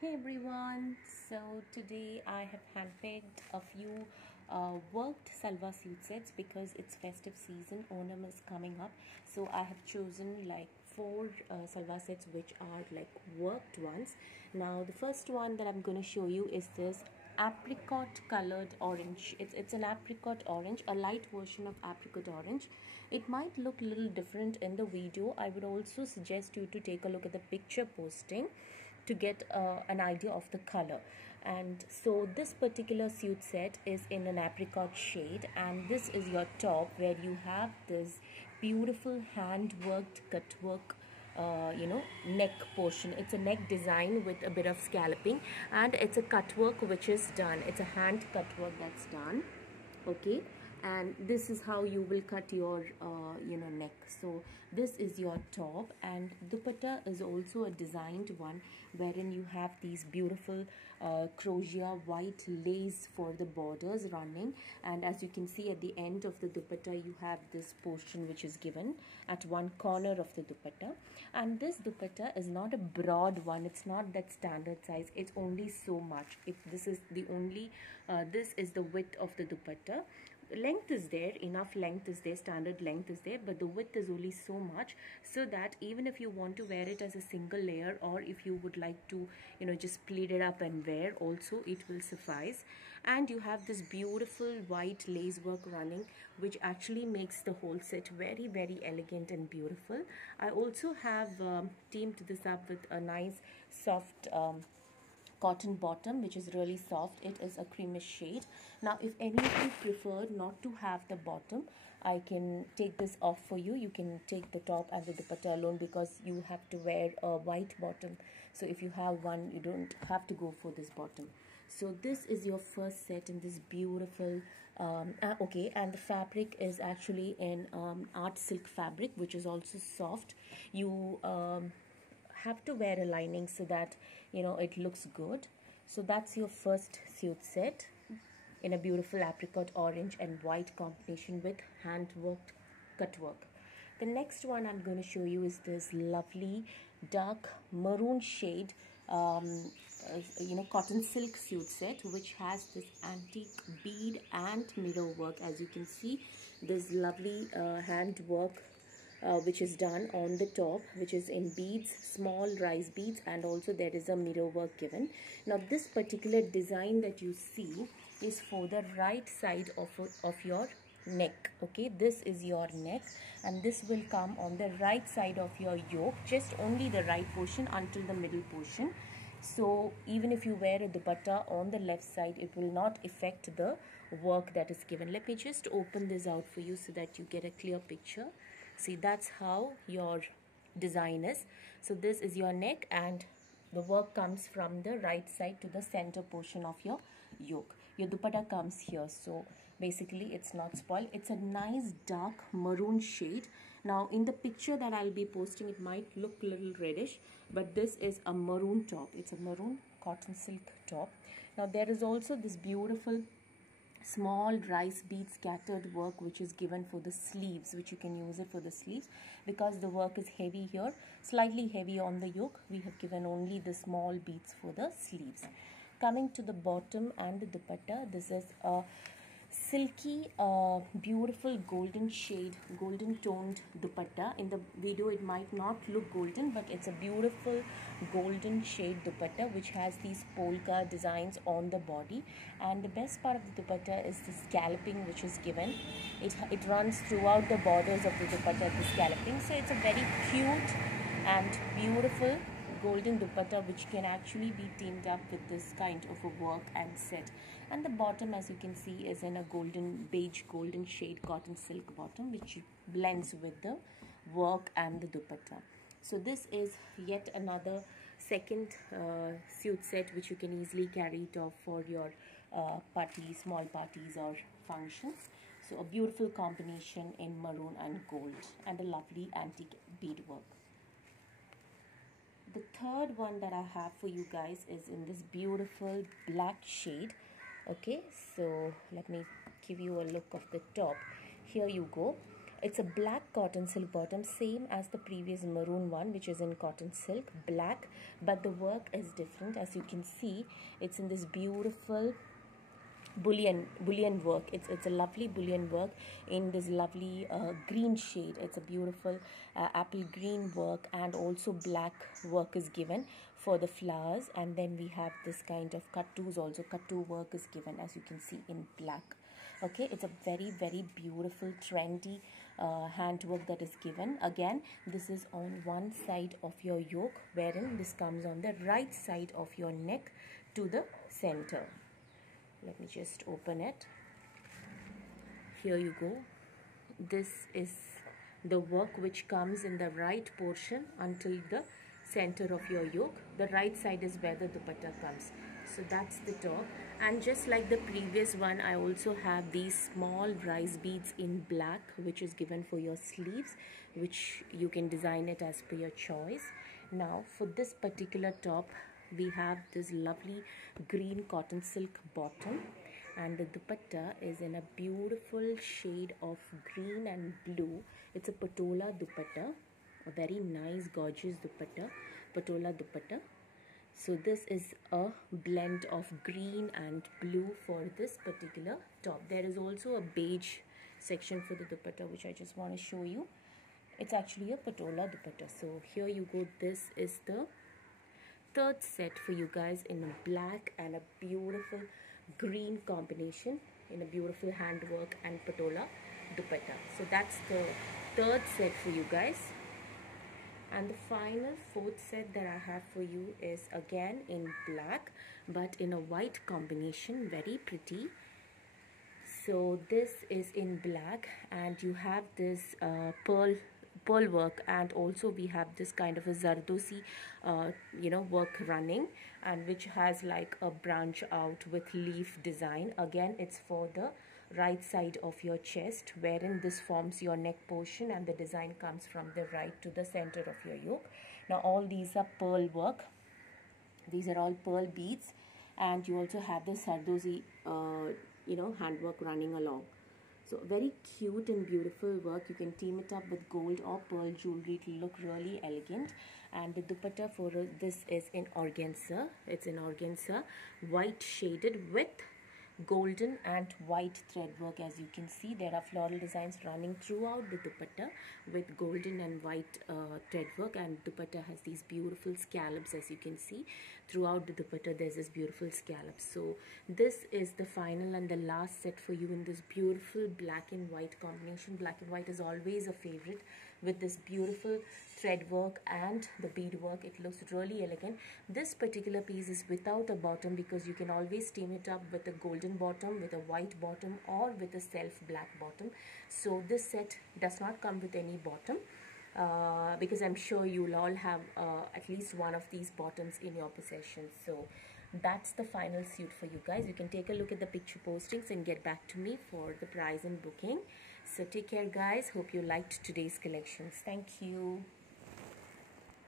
Hey everyone, so today I have handpicked a few worked salwar suit sets because it's festive season, Onam is coming up. So I have chosen like four salwar sets which are like worked ones. Now the first one that I'm going to show you is this apricot colored orange. It's an apricot orange, a light version of apricot orange. It might look a little different in the video. I would also suggest you to take a look at the picture posting to get an idea of the color. And so this particular suit set is in an apricot shade, and this is your top where you have this beautiful hand worked cut work neck portion. It's a neck design with a bit of scalloping, and it's a cut work which is done. It's a hand cut work that's done. Okay, and this is how you will cut your neck. So this is your top, and dupatta is also a designed one wherein you have these beautiful crochet white lace for the borders running, and as you can see at the end of the dupatta you have this portion which is given at one corner of the dupatta. And this dupatta is not a broad one, it's not that standard size, it's only so much. If this is the only this is the width of the dupatta. Length is there, enough length is there, standard length is there, but the width is only so much, so that even if you want to wear it as a single layer, or if you would like to just pleat it up and wear also, it will suffice. And you have this beautiful white lace work running, which actually makes the whole set very, very elegant and beautiful. I also have teamed this up with a nice soft cotton bottom which is really soft. It is a creamish shade. Now if any of you prefer not to have the bottom, I can take this off for you. You can take the top and the dupatta alone, because you have to wear a white bottom. So if you have one, you don't have to go for this bottom. So this is your first set in this beautiful okay, and the fabric is actually in art silk fabric, which is also soft. You have to wear a lining so that it looks good. So that's your first suit set in a beautiful apricot orange and white combination with hand worked cut work. The next one I'm going to show you is this lovely dark maroon shade cotton silk suit set, which has this antique bead and mirror work. As you can see, this lovely hand work which is done on the top, which is in beads, small rice beads, and also there is a mirror work given. Now this particular design that you see is for the right side of your neck. Okay, this is your neck, and this will come on the right side of your yoke, just only the right portion until the middle portion. So even if you wear a dupatta on the left side, it will not affect the work that is given. Let me just open this out for you so that you get a clear picture. See, that's how your design is. So this is your neck, and the work comes from the right side to the center portion of your yoke. Your dupatta comes here, so basically it's not spoiled. It's a nice dark maroon shade. Now in the picture that I'll be posting, it might look a little reddish, but this is a maroon top. It's a maroon cotton silk top. Now there is also this beautiful small rice bead scattered work which is given for the sleeves, which you can use it for the sleeves, because the work is heavy here, slightly heavy on the yoke. We have given only the small beads for the sleeves. Coming to the bottom and the dupatta, this is a silky beautiful golden shade, golden toned dupatta. In the video it might not look golden, but it's a beautiful golden shade dupatta which has these polka designs on the body. And the best part of the dupatta is the scalloping which is given. It runs throughout the borders of the dupatta, the scalloping. So it's a very cute and beautiful golden dupatta which can actually be teamed up with this kind of a work and set. And the bottom, as you can see, is in a golden beige golden shade cotton silk bottom, which blends with the work and the dupatta. So this is yet another second suit set which you can easily carry it off for your parties, small parties or functions. So a beautiful combination in maroon and gold, and a lovely antique bead work. The third one that I have for you guys is in this beautiful black shade. Okay, so let me give you a look of the top. Here you go. It's a black cotton silk bottom, same as the previous maroon one, which is in cotton silk, black, but the work is different. As you can see, it's in this beautiful bullion work. It's a lovely bullion work in this lovely green shade. It's a beautiful apple green work, and also black work is given for the flowers. And then we have this kind of kattus also. Kattu work is given, as you can see, in black. Okay, it's a very, very beautiful, trendy handwork that is given. Again, this is on one side of your yoke, wherein this comes on the right side of your neck to the center. Let me just open it. Here you go. This is the work which comes in the right portion until the center of your yoke. The right side is where the dupatta comes. So that's the top. And just like the previous one, I also have these small rice beads in black, which is given for your sleeves, which you can design it as per your choice. Now for this particular top, we have this lovely green cotton silk bottom, and the dupatta is in a beautiful shade of green and blue. It's a patola dupatta, a very nice gorgeous dupatta, patola dupatta. So this is a blend of green and blue for this particular top. There is also a beige section for the dupatta, which I just want to show you. It's actually a patola dupatta. So here you go. This is the third set for you guys in a black and a beautiful green combination, in a beautiful handwork and patola dupatta. So that's the third set for you guys. And the final fourth set that I have for you is again in black, but in a white combination, very pretty. So this is in black, and you have this pearl work, and also we have this kind of a zardosi work running, and which has like a branch out with leaf design. Again, it's for the right side of your chest, wherein this forms your neck portion, and the design comes from the right to the center of your yoke. Now all these are pearl work. These are all pearl beads, and you also have the sardozi handwork running along. So very cute and beautiful work. You can team it up with gold or pearl jewelry. It will look really elegant. And the dupatta for this is in organza. It's in organza, white shaded with golden and white thread work. As you can see, there are floral designs running throughout the dupatta with golden and white thread work, and dupatta has these beautiful scallops. As you can see, throughout the dupatta there's this beautiful scallops. So this is the final and the last set for you in this beautiful black and white combination. Black and white is always a favorite. With this beautiful thread work and the bead work, it looks really elegant. This particular piece is without a bottom, because you can always team it up with a golden bottom, with a white bottom, or with a self black bottom. So this set does not come with any bottom, because I'm sure you'll all have at least one of these bottoms in your possession. So that's the final suit for you guys. You can take a look at the picture postings and get back to me for the price and booking. So take care guys. Hope you liked today's collections. Thank you.